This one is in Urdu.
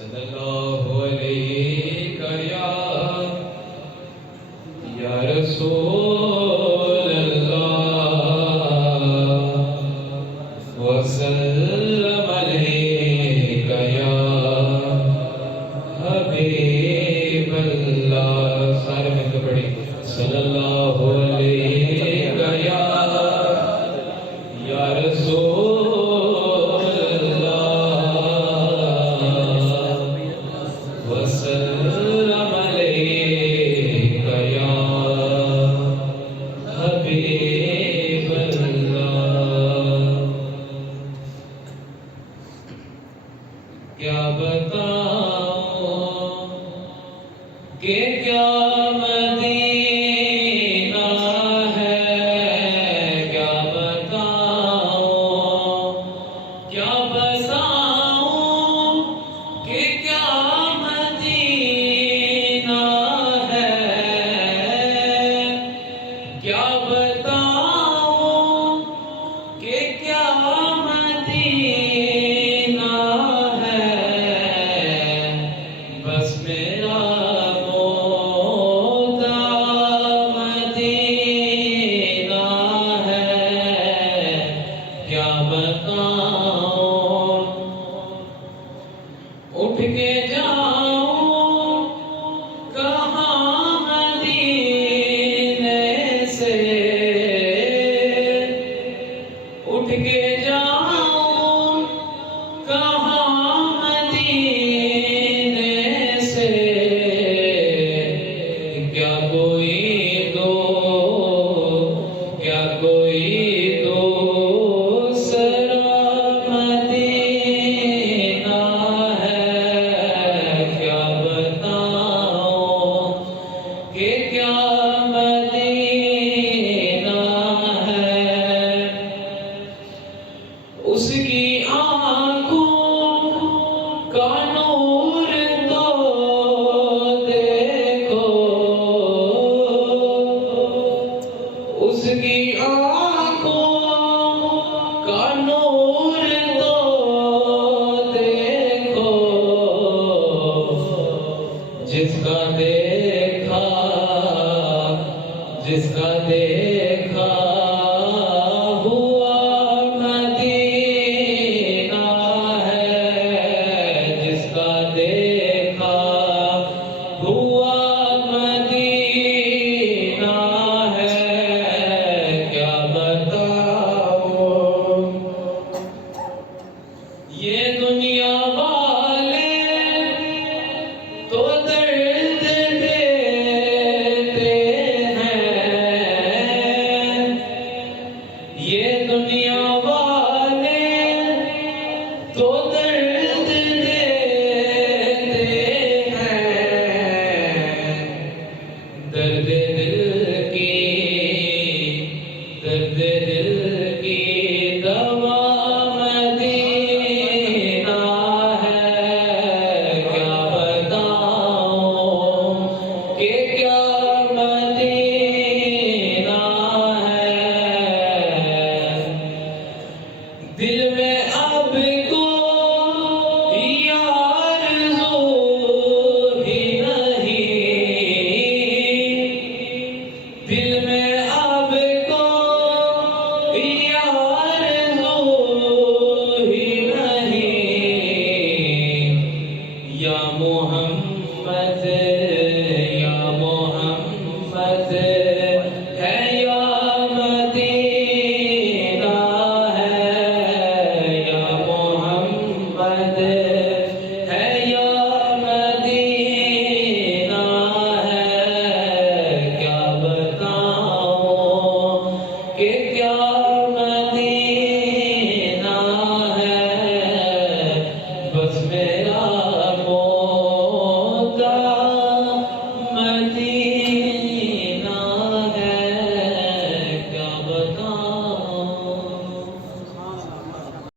صلی اللہ علیہ یا رسول اللہ وسلم علیک یا حبیب اللہ. سارے مل کے پڑھی صلی اللہ علیہ یا رسول اللہ وسلم علیک یا حبیب اللہ. کیا بتاؤں کہ کیا مدینہ ہے، کیا بتاؤں کیا بتاؤں کہ کیا مدینہ ہے، کیا بتاؤں کہ کیا مدینہ ہے. بس میرا مدینہ ہے، کیا بتاؤں. اٹھ کے جاؤں کہاں مدینے سے، اٹھ کے جاؤں کہاں مدینے سے. کیا کوئی دوسرا مدینہ ہے، کیا بتاؤں کہ کیا مدینہ ہے. اس کی آنکھوں کا نور تو دیکھو، اس کی آنکھوں کا نور تو دیکھو. جس کا دیکھا ہوا مدینہ ہے، جس کا دیکھا ہوا مدینہ ہے. کیا بتاؤں یہ دنیا والے تو درد دیتے ہیں، یہ دنیا والے تو درد دیتے ہیں. درد دل کی دوا مدینہ ہے. کیا بتاؤں کہ کیا مدینہ ہے. دل میں اب کوئی آرزو ہی نہیں، دل میں اب کوئی آرزو ہی نہیں. یا محمد